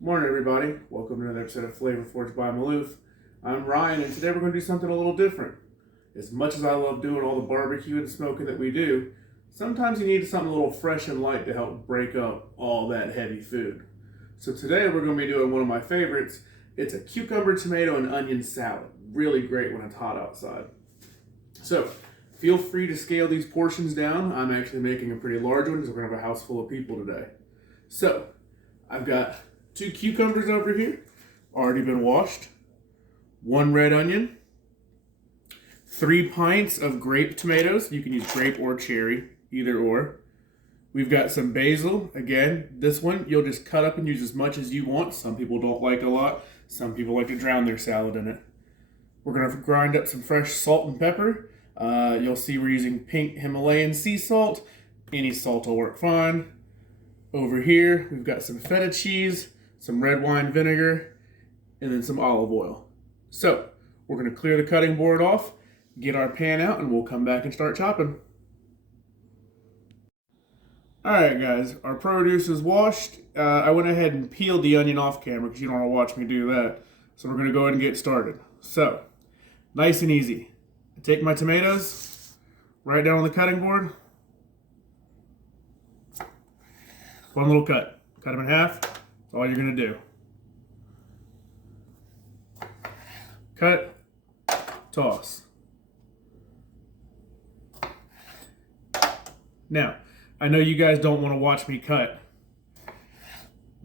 Morning, everybody. Welcome to another episode of Flavor Forge by Maloof. I'm Ryan, and today we're going to do something a little different. As much as I love doing all the barbecue and smoking that we do, sometimes you need something a little fresh and light to help break up all that heavy food. So today we're going to be doing one of my favorites. It's a cucumber, tomato, and onion salad. Really great when it's hot outside. So feel free to scale these portions down. I'm actually making a pretty large one because we're going to have a house full of people today. So I've got 2 cucumbers over here, already been washed, 1 red onion, 3 pints of grape tomatoes. You can use grape or cherry, either or. We've got some basil. Again, this one you'll just cut up and use as much as you want. Some people don't like a lot. Some people like to drown their salad in it. We're going to grind up some fresh salt and pepper. You'll see we're using pink Himalayan sea salt. Any salt will work fine. Over here, we've got some feta cheese, some red wine vinegar, and then some olive oil. So we're going to clear the cutting board off, get our pan out, and we'll come back and start chopping. Alright guys, our produce is washed. I went ahead and peeled the onion off camera because you don't want to watch me do that. So we're going to go ahead and get started. So, nice and easy. I take my tomatoes, right down on the cutting board. One little cut. Cut them in half. That's all you're going to do. Cut, toss. Now, I know you guys don't want to watch me cut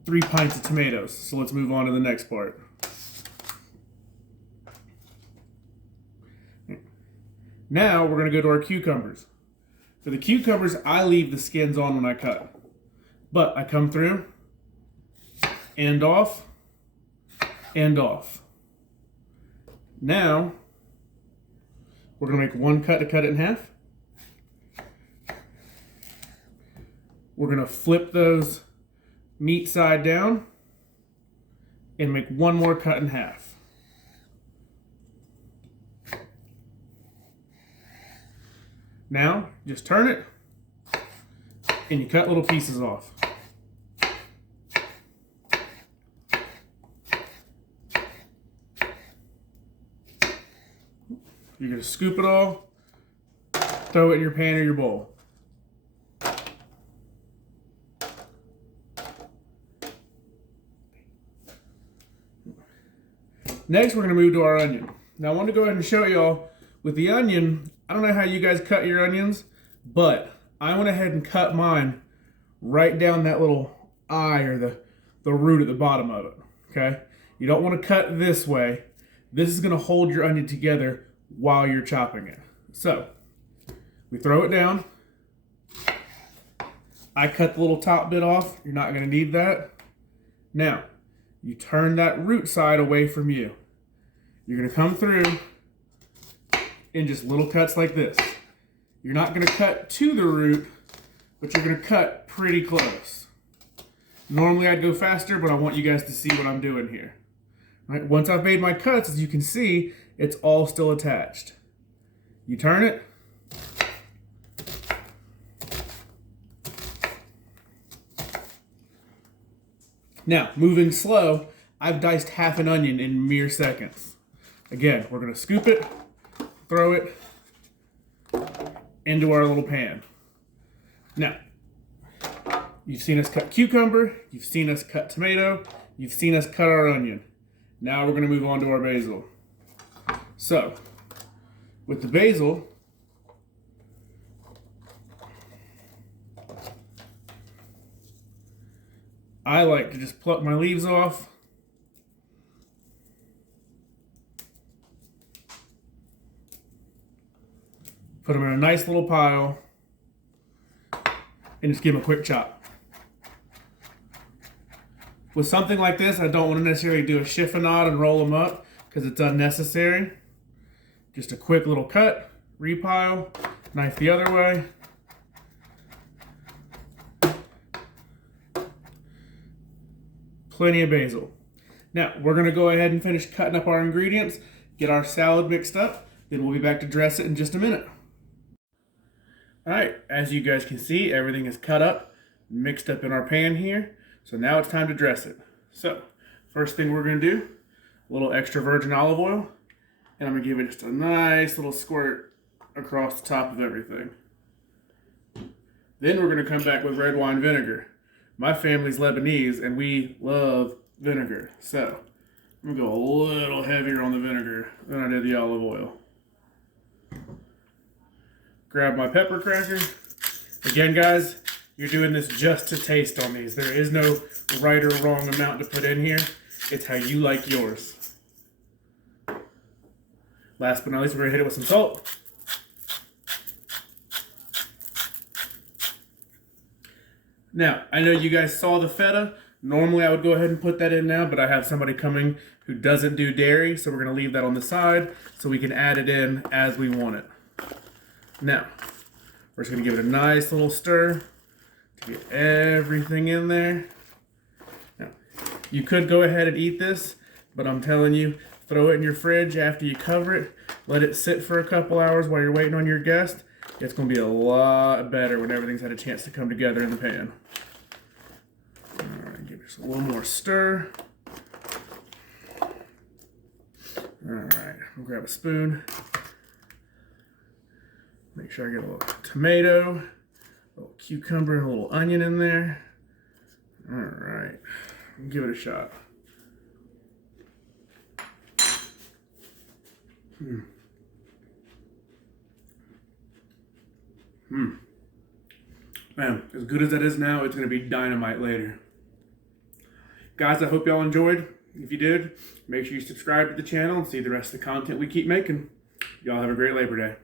3 pints of tomatoes, so let's move on to the next part. Now we're going to go to our cucumbers. For the cucumbers, I leave the skins on when I cut. But I come through, end off, end off. Now, we're going to make 1 cut to cut it in half. We're going to flip those meat side down and make 1 more cut in half. Now, just turn it and you cut little pieces off. You're going to scoop it all, throw it in your pan or your bowl. Next, we're going to move to our onion. Now, I want to go ahead and show y'all with the onion. I don't know how you guys cut your onions, but I went ahead and cut mine right down that little eye or the root at the bottom of it, okay? You don't want to cut this way. This is going to hold your onion together while you're chopping it. So, we throw it down. I cut the little top bit off. You're not going to need that. Now, you turn that root side away from you. You're going to come through in just little cuts like this. You're not going to cut to the root, but you're going to cut pretty close. Normally I'd go faster, but I want you guys to see what I'm doing here. Right? Once I've made my cuts, as you can see, it's all still attached. You turn it. Now, moving slow, I've diced half an onion in mere seconds. Again, we're going to scoop it, throw it into our little pan. Now, you've seen us cut cucumber, you've seen us cut tomato, you've seen us cut our onion. Now we're going to move on to our basil. So, with the basil, I like to just pluck my leaves off. Put them in a nice little pile and just give them a quick chop. With something like this, I don't want to necessarily do a chiffonade and roll them up because it's unnecessary. Just a quick little cut, repile, knife the other way. Plenty of basil. Now, we're going to go ahead and finish cutting up our ingredients, get our salad mixed up, then we'll be back to dress it in just a minute. Alright, as you guys can see, everything is cut up, mixed up in our pan here. So now it's time to dress it. So, first thing we're going to do, a little extra virgin olive oil, and I'm going to give it just a nice little squirt across the top of everything. Then we're going to come back with red wine vinegar. My family's Lebanese, and we love vinegar. So, I'm going to go a little heavier on the vinegar than I did the olive oil. Grab my pepper cracker. Again, guys, you're doing this just to taste on these. There is no right or wrong amount to put in here. It's how you like yours. Last but not least, we're going to hit it with some salt. Now, I know you guys saw the feta. Normally, I would go ahead and put that in now, but I have somebody coming who doesn't do dairy, so we're going to leave that on the side so we can add it in as we want it. Now, we're just going to give it a nice little stir to get everything in there. Now, you could go ahead and eat this, but I'm telling you, throw it in your fridge after you cover it. Let it sit for a couple hours while you're waiting on your guest. It's going to be a lot better when everything's had a chance to come together in the pan. All right, give it a little more stir. All right, we'll grab a spoon. Make sure I get a little tomato, a little cucumber, and a little onion in there. All right, give it a shot. Man, as good as that is now, it's going to be dynamite later. Guys, I hope y'all enjoyed. If you did, make sure you subscribe to the channel and see the rest of the content we keep making. Y'all have a great Labor Day.